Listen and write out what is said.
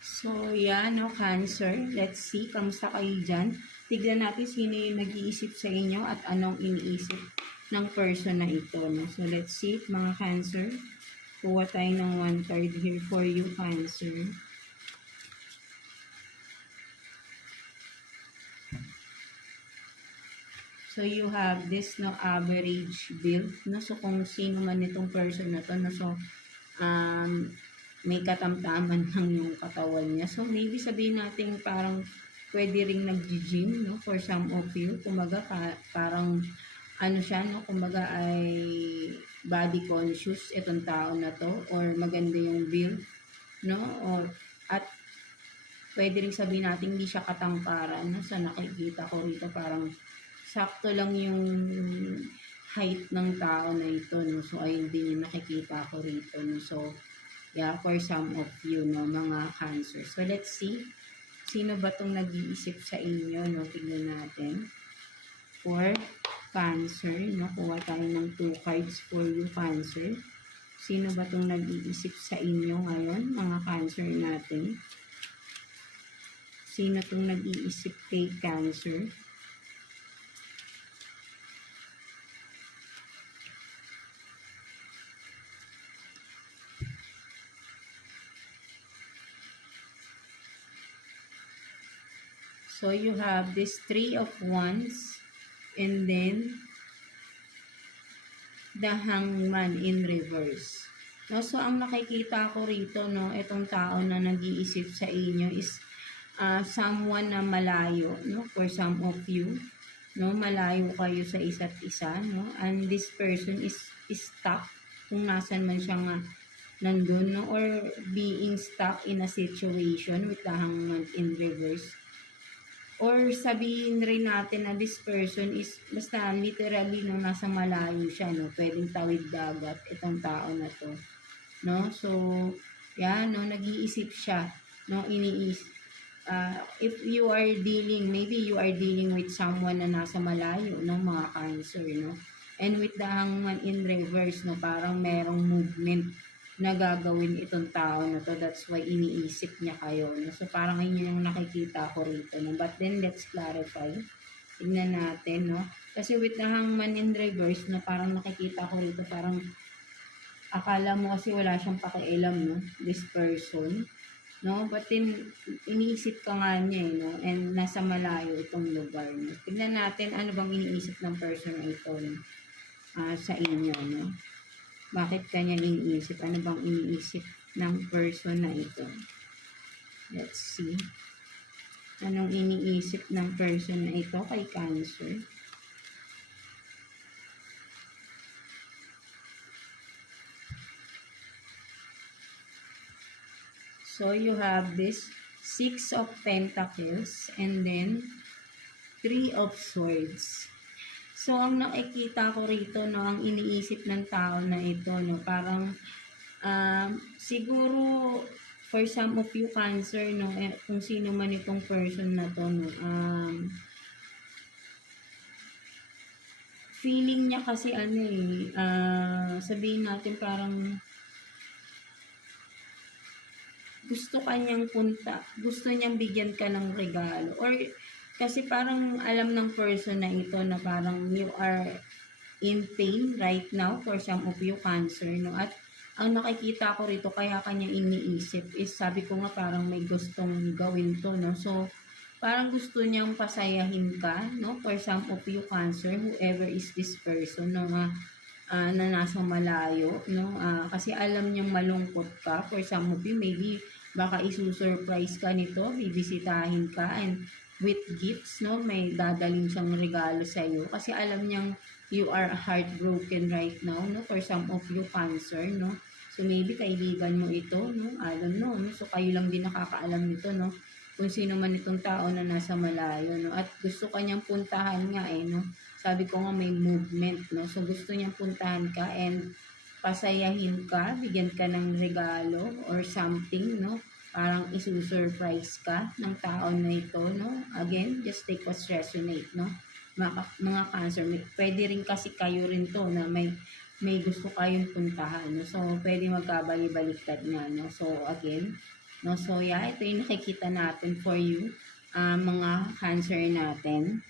So, yan, no, Cancer. Let's see, kamusta kayo dyan? Tignan natin sino yung nag-iisip sa inyo at anong iniisip ng person na ito, no? So, let's see, mga Cancer. Kuha tayo ng one card here for you, Cancer. So, you have this, no, average build, no? So, kung sino man itong person na to, no? So, may katamtaman ng yung katawan niya. So, maybe sabihin natin parang pwede ring nag-gym, no? For some of you. Kumaga, parang ano siya, no? Kumaga ay body conscious itong tao na to. Or maganda yung build, no? Or, at pwede ring sabihin natin hindi siya katangkaran, no? So, nakikita ko rito parang sakto lang yung height ng tao na ito, no? So, ayun din yung nakikita ko rito, no? So, yeah, for some of you, no, mga Cancer. So, let's see. Sino ba itong nag-iisip sa inyo, no? Tignan natin. For Cancer, no? Kuha tayo ng 2 cards for you, Cancer. Sino ba itong nag-iisip sa inyo ngayon, mga Cancer natin? Sino itong nag-iisip kay Cancer? So, you have this 3 of Wands and then the Hangman in reverse. No, so, ang nakikita ko rito, no, itong tao na nag-iisip sa inyo is someone na malayo, no, for some of you. No, malayo kayo sa isa't isa, no, and this person is stuck kung nasan man siya nga nandun, no, or being stuck in a situation with the Hangman in reverse. Or sabihin rin natin na this person is basta literally no, nasa malayo siya, no, pwedeng tawid dagat itong tao na to, no. So yan, no, nag-iisip siya, no, if you are dealing, maybe you are dealing with someone na nasa malayo, no, mga Cancer, no, and with the Hangman in reverse, no, parang merong movement na gagawin itong tao na to. That's why iniisip niya kayo, no? So, parang yun yung nakikita ko rito, no? But then, let's clarify. Tignan natin, no? Kasi with the Hangman in reverse, no, parang nakikita ko rito, parang akala mo kasi wala siyang pakialam, no? This person, no? But then, iniisip ka nga niya, no? And nasa malayo itong lugar, no? Tignan natin, ano bang iniisip ng person na ito, no? Sa inyo, no? Bakit kanya iniisip? Ano bang iniisip ng person na ito? Let's see. Anong iniisip ng person na ito kay Cancer? So, you have this 6 of Pentacles and then 3 of Swords. So, ang nakikita ko rito, no, ang iniisip ng tao na ito, no, parang siguro for some of you Cancer, no, kung sino man itong person na to, no, feeling niya kasi ano sabihin natin parang gusto kanyang gusto niyang bigyan ka ng regalo, or kasi parang alam ng person na ito na parang you are in pain right now for some of you Cancer, no? At ang nakikita ko rito kaya kanya iniisip is sabi ko nga parang may gustong gawin to, no? So, parang gusto niyang pasayahin ka, no? For some of you Cancer, whoever is this person, no? Na nasa malayo, no? Kasi alam niyang malungkot ka. For some of you, maybe baka isusurprise ka nito, bibisitahin ka, and with gifts, no, may dadaling siyang regalo sa iyo kasi alam niyang you are heartbroken right now, no, for some of you Cancer, no. So maybe kaibigan mo ito, no, I don't know, no? So kayo lang din nakakaalam nito, no, kung sino man itong tao na nasa malayo, no, at gusto kanyang puntahan nga no, sabi ko nga may movement, no, so gusto niyang puntahan ka and pasayahin ka, bigyan ka ng regalo or something, no. Parang isusurprise ka ng tao na ito, no? Again, just take what's resonate, no? Mga Cancer, pwede rin kasi kayo rin to na may gusto kayong puntahan, no? So, pwede magkabali-baliktad nga, no? So, again, No? So, yeah, ito yung nakikita natin for you, mga cancer natin.